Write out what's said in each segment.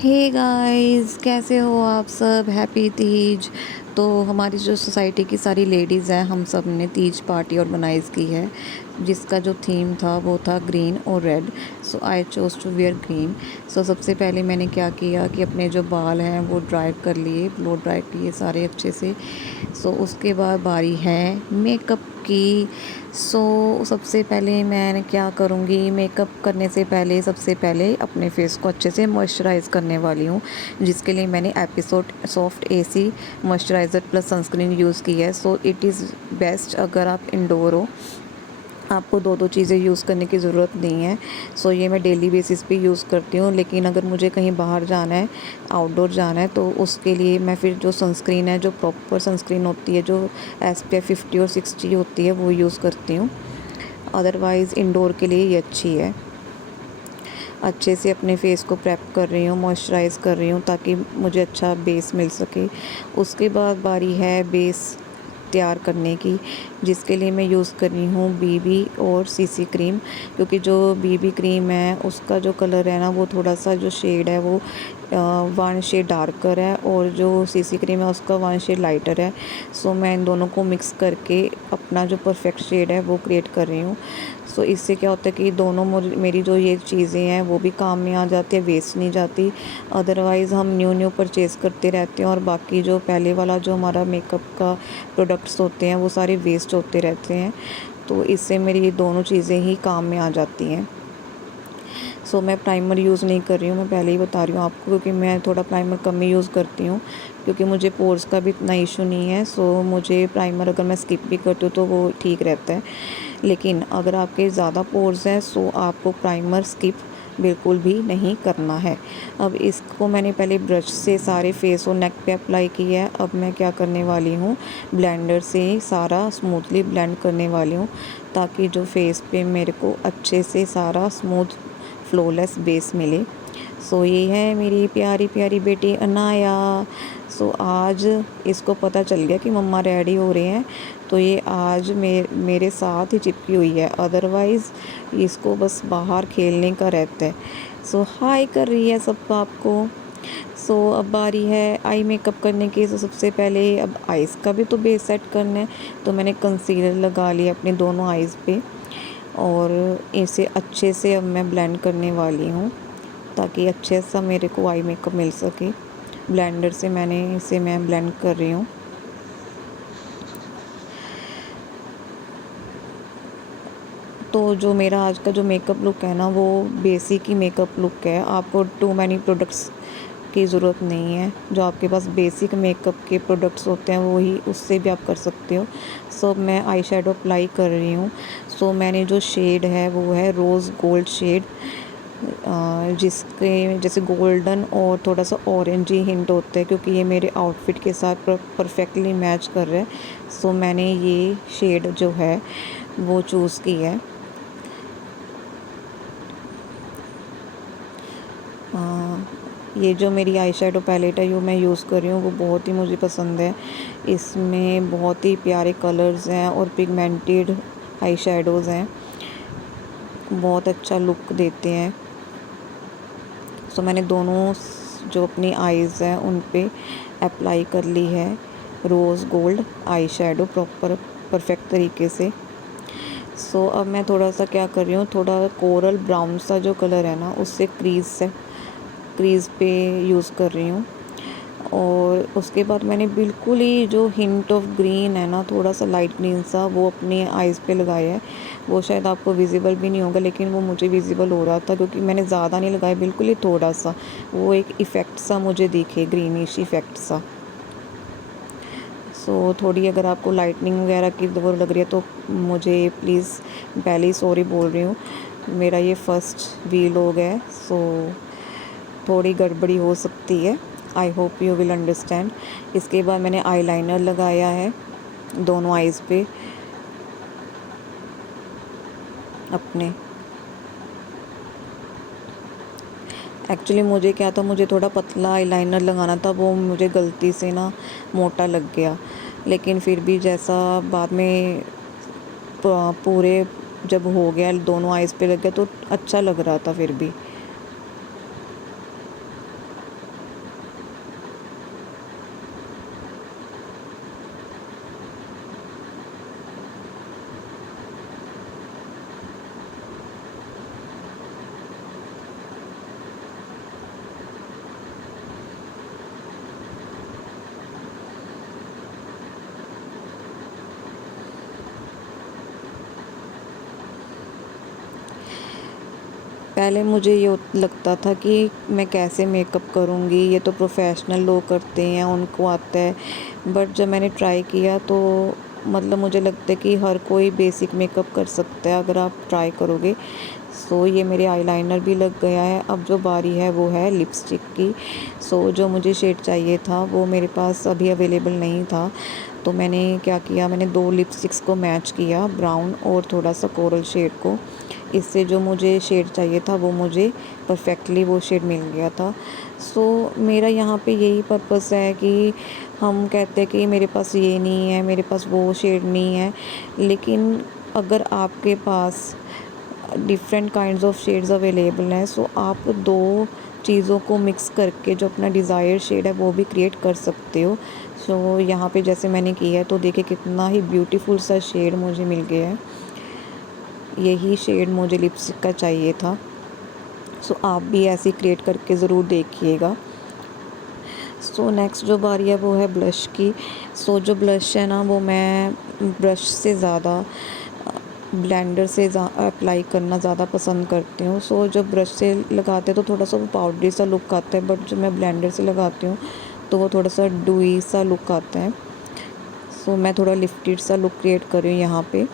Hey guys, कैसे हो आप सब? हैप्पी तीज। तो हमारी जो सोसाइटी की सारी लेडीज़ हैं, हम सब ने तीज पार्टी ऑर्गेनाइज़ की है, जिसका जो थीम था वो था ग्रीन और red. So I chose to wear green. So सबसे पहले मैंने क्या किया कि अपने जो बाल हैं वो ड्राई कर लिए, ब्लो ड्राई किए सारे अच्छे से। सो उसके बाद बारी है मेकअप की। सबसे पहले मैं क्या करूँगी, मेकअप करने से पहले सबसे पहले अपने फेस को अच्छे से मॉइस्चराइज़ करने वाली हूँ, जिसके लिए मैंने episode soft AC moisturiser plus sunscreen use की है। सो इट इज़ बेस्ट अगर आप इंडोर हो, आपको दो दो चीज़ें यूज़ करने की ज़रूरत नहीं है। ये मैं डेली बेसिस पे यूज़ करती हूँ, लेकिन अगर मुझे कहीं बाहर जाना है, आउटडोर जाना है, तो उसके लिए मैं फिर जो सनस्क्रीन है, जो प्रॉपर सनस्क्रीन होती है, जो SPF 50 और 60 होती है, वो यूज़ करती हूँ। अदरवाइज़ इंडोर के लिए ये अच्छी है। अच्छे से अपने फेस को प्रेप कर रही हूँ, मॉइस्चराइज़ कर रही हूँ, ताकि मुझे अच्छा बेस मिल सके। उसके बाद बारी है बेस तैयार करने की, जिसके लिए मैं यूज़ कर रही हूँ BB और CC क्रीम। क्योंकि जो BB क्रीम है उसका जो कलर है ना, वो थोड़ा सा जो शेड है वो 1 शेड डार्कर है, और जो CC क्रीम है उसका 1 शेड लाइटर है। मैं इन दोनों को मिक्स करके अपना जो परफेक्ट शेड है वो क्रिएट कर रही हूँ। इससे क्या होता है कि दोनों मेरी जो ये चीज़ें हैं वो भी काम में आ जाती है, वेस्ट नहीं जाती। अदरवाइज़ हम न्यू न्यू परचेज़ करते रहते हैं, और बाकी जो पहले वाला जो हमारा मेकअप का प्रोडक्ट्स होते हैं वो सारे वेस्ट होते रहते हैं। तो इससे मेरी ये दोनों चीज़ें ही काम में आ जाती हैं। मैं प्राइमर यूज़ नहीं कर रही हूँ, मैं पहले ही बता रही हूँ आपको, क्योंकि मैं थोड़ा प्राइमर कम ही यूज़ करती हूँ, क्योंकि मुझे पोर्स का भी इतना इशू नहीं है। मुझे प्राइमर अगर मैं स्किप भी करती हूँ तो वो ठीक रहता है। लेकिन अगर आपके ज़्यादा पोर्स हैं, आपको प्राइमर स्किप बिल्कुल भी नहीं करना है। अब इसको मैंने पहले ब्रश से सारे फेस और नेक पे अप्लाई किया है। अब मैं क्या करने वाली हूँ, ब्लेंडर से सारा स्मूथली ब्लेंड करने वाली हूँ, ताकि जो फेस पे मेरे को अच्छे से सारा स्मूथ फ्लॉलेस बेस मिले। ये है मेरी प्यारी प्यारी बेटी अनाया। आज इसको पता चल गया कि मम्मा रेडी हो रहे हैं, तो ये आज मेरे साथ ही चिपकी हुई है। अदरवाइज़ इसको बस बाहर खेलने का रहता है। हाय कर रही है सबको आपको। अब बारी है आई मेकअप करने की। सबसे पहले अब आइज़ का भी तो बेस सेट करना है, तो मैंने कंसीलर लगा लिया अपने दोनों आइज़ पे, और इसे अच्छे से अब मैं ब्लेंड करने वाली हूँ, ताकि अच्छे सा मेरे को आई मेकअप मिल सके। ब्लेंडर से मैं ब्लेंड कर रही हूँ। तो जो मेरा आज का जो मेकअप लुक है ना, वो बेसिक ही मेकअप लुक है। आपको टू मैनी प्रोडक्ट्स की ज़रूरत नहीं है। जो आपके पास बेसिक मेकअप के प्रोडक्ट्स होते हैं वही, उससे भी आप कर सकते हो। मैं आई शेडो अप्लाई कर रही हूँ। मैंने जो शेड है वो है रोज़ गोल्ड शेड, जिसके जैसे गोल्डन और थोड़ा सा ऑरेंज ही हिंट होता है, क्योंकि ये मेरे आउटफिट के साथ परफेक्टली मैच कर रहा है। मैंने ये शेड जो है वो चूज़ की है। ये जो मेरी आई शेडो पैलेट है जो मैं यूज़ कर रही हूँ वो बहुत ही मुझे पसंद है। इसमें बहुत ही प्यारे कलर्स हैं और पिगमेंटेड आई शेडोज़ हैं, बहुत अच्छा लुक देते हैं। मैंने दोनों जो अपनी आईज़ हैं उन पे अप्लाई कर ली है rose gold eye shadow proper perfect तरीके से। अब मैं थोड़ा सा क्या कर रही हूँ, थोड़ा कोरल ब्राउन सा जो कलर है ना, उससे क्रीज़ पे यूज़ कर रही हूँ। और उसके बाद मैंने बिल्कुल ही जो हिंट ऑफ ग्रीन है ना, थोड़ा सा लाइट ग्रीन सा, वो अपनी आइज़ पे लगाया है। वो शायद आपको विजिबल भी नहीं होगा, लेकिन वो मुझे विजिबल हो रहा था, क्योंकि मैंने ज़्यादा नहीं लगाया, बिल्कुल ही थोड़ा सा, वो एक इफ़ेक्ट सा मुझे दिखे, ग्रीनिश इफ़ेक्ट सा। थोड़ी अगर आपको लाइटनिंग वगैरह की वो लग रही है तो मुझे प्लीज़ पहले ही सॉरी बोल रही हूँ। मेरा ये फर्स्ट वीलॉग है, थोड़ी गड़बड़ी हो सकती है। I hope you will understand. इसके बाद मैंने आईलाइनर लगाया है दोनों आइज़ पे अपने। एक्चुअली मुझे क्या था, मुझे थोड़ा पतला आईलाइनर लगाना था, वो मुझे गलती से ना मोटा लग गया। लेकिन फिर भी जैसा बाद में पूरे जब हो गया, दोनों आइज़ पे लग गया, तो अच्छा लग रहा था फिर भी। पहले मुझे ये लगता था कि मैं कैसे मेकअप करूँगी, ये तो प्रोफेशनल लोग करते हैं, उनको आता है। बट जब मैंने ट्राई किया तो मतलब मुझे लगता है कि हर कोई बेसिक मेकअप कर सकता है अगर आप ट्राई करोगे। सो ये मेरे आईलाइनर भी लग गया है। अब जो बारी है वो है लिपस्टिक की। सो जो मुझे शेड चाहिए था वो मेरे पास अभी अवेलेबल नहीं था, तो मैंने क्या किया, मैंने 2 लिपस्टिक्स को मैच किया, ब्राउन और थोड़ा सा कोरल शेड को। इससे जो मुझे शेड चाहिए था वो मुझे परफेक्टली वो शेड मिल गया था। सो मेरा यहाँ पे यही पर्पस है कि हम कहते हैं कि मेरे पास ये नहीं है, मेरे पास वो शेड नहीं है, लेकिन अगर आपके पास different kinds of shades available हैं, सो आप 2 चीज़ों को मिक्स करके जो अपना डिज़ायर शेड है वो भी क्रिएट कर सकते हो। सो यहाँ पे जैसे मैंने किया है तो देखिए कितना ही ब्यूटीफुल सा शेड मुझे मिल गया है। यही शेड मुझे लिपस्टिक का चाहिए था। सो आप भी ऐसे क्रिएट करके ज़रूर देखिएगा। सो नेक्स्ट जो बारी है वो है ब्लश की। सो जो ब्लश है ना वो मैं ब्रश से ज़्यादा ब्लेंडर से अप्लाई करना ज़्यादा पसंद करती हूँ। सो जब ब्रश से लगाते हैं तो थोड़ा सा वो पाउडरी सा लुक आता है, बट जब मैं ब्लेंडर से लगाती हूँ तो वो थोड़ा सा डूई सा लुक आता है। सो मैं थोड़ा लिफ्टेड सा लुक क्रिएट कर रही हूँ यहाँ पे।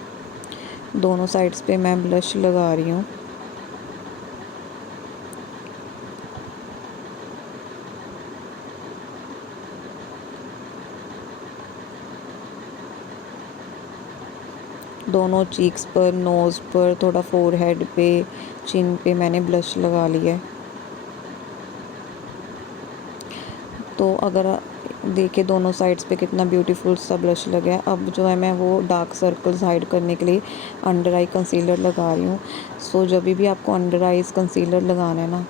दोनों साइड्स पे मैं ब्लश लगा रही हूँ। दोनों चीक्स पर, नोज़ पर, थोड़ा फोरहेड पे, चिन पे मैंने ब्लश लगा लिया है। तो अगर देखिए दोनों साइड्स पे कितना ब्यूटीफुल सा ब्लश लगा है। अब जो है मैं वो डार्क सर्कल्स हाइड करने के लिए अंडर आई कंसीलर लगा रही हूँ। सो जब भी आपको अंडर आईज कंसीलर लगाना है ना,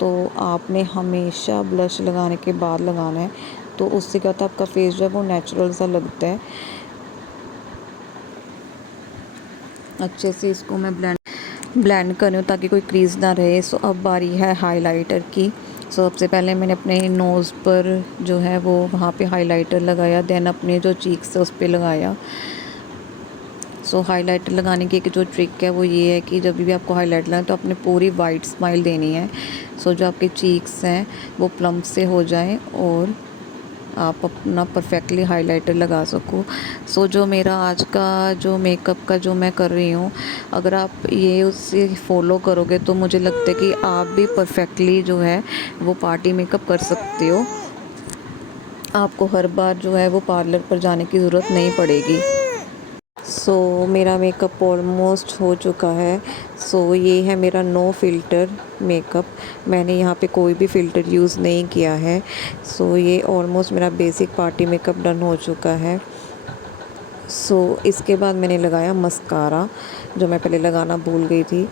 तो आपने हमेशा ब्लश लगाने के बाद लगाना है। तो उससे क्या होता है, आपका फेस जो है वो नेचुरल सा लगता है। अच्छे से इसको मैं ब्लेंड कर रही हूँ ताकि कोई क्रीज ना रहे। सो अब बारी है हाइलाइटर की। सो सबसे पहले मैंने अपने नोज़ पर जो है वो वहाँ पे हाइलाइटर लगाया, देन अपने जो चीक्स है उस पर लगाया। सो हाइलाइटर लगाने की एक जो ट्रिक है वो ये है कि जब भी आपको हाइलाइटर लगाए तो आपने पूरी वाइट स्माइल देनी है। सो जो आपके चीक्स हैं वो प्लम्प से हो जाएं और आप अपना परफेक्टली हाइलाइटर लगा सको। सो जो मेरा आज का जो मेकअप का जो मैं कर रही हूँ, अगर आप ये उससे फॉलो करोगे तो मुझे लगता है कि आप भी परफेक्टली जो है वो पार्टी मेकअप कर सकते हो। आपको हर बार जो है वो पार्लर पर जाने की ज़रूरत नहीं पड़ेगी। सो मेरा मेकअप ऑलमोस्ट हो चुका है। सो ये है मेरा नो फ़िल्टर मेकअप। मैंने यहाँ पे कोई भी फ़िल्टर यूज़ नहीं किया है। सो ये ऑलमोस्ट मेरा बेसिक पार्टी मेकअप डन हो चुका है। सो इसके बाद मैंने लगाया मस्कारा, जो मैं पहले लगाना भूल गई थी।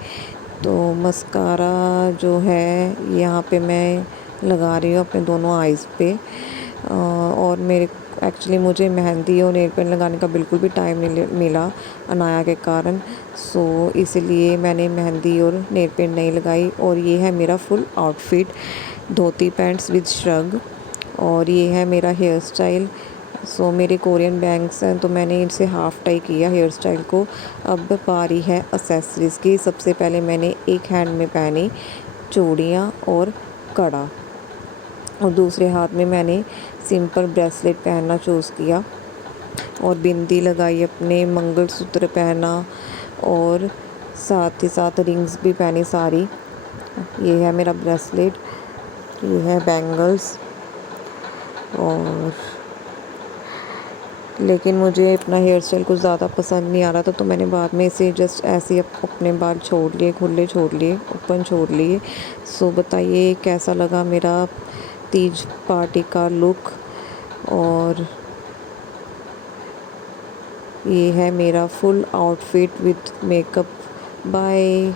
तो मस्कारा जो है यहाँ पे मैं लगा रही हूँ अपने दोनों आइज़ पे। और मेरे एक्चुअली मुझे मेहंदी और नेल पेंट लगाने का बिल्कुल भी टाइम नहीं मिला अनाया के कारण। सो इसलिए मैंने मेहंदी और नेल पेंट नहीं लगाई। और ये है मेरा full outfit, dhoti pants with shrug. और ये है मेरा हेयर स्टाइल। सो मेरे कोरियन बैंग्स हैं तो मैंने इनसे हाफ़ टाई किया हेयर स्टाइल को। अब बारी है एक्सेसरीज़ की। सबसे पहले मैंने एक हैंड में पहनी चूड़ियाँ और कड़ा, और दूसरे हाथ में मैंने सिंपल ब्रेसलेट पहनना चूज़ किया और बिंदी लगाई, अपने मंगलसूत्र पहना और साथ ही साथ रिंग्स भी पहनी सारी। ये है मेरा ब्रेसलेट, ये है बैंगल्स। और लेकिन मुझे अपना हेयर स्टाइल कुछ ज़्यादा पसंद नहीं आ रहा था, तो मैंने बाद में इसे जस्ट ऐसे ही अपने बाल छोड़ लिए, खुले छोड़ लिए, ओपन छोड़ लिए। सो बताइए कैसा लगा मेरा तीज पार्टी का लुक। और ये है मेरा full outfit with makeup. Bye.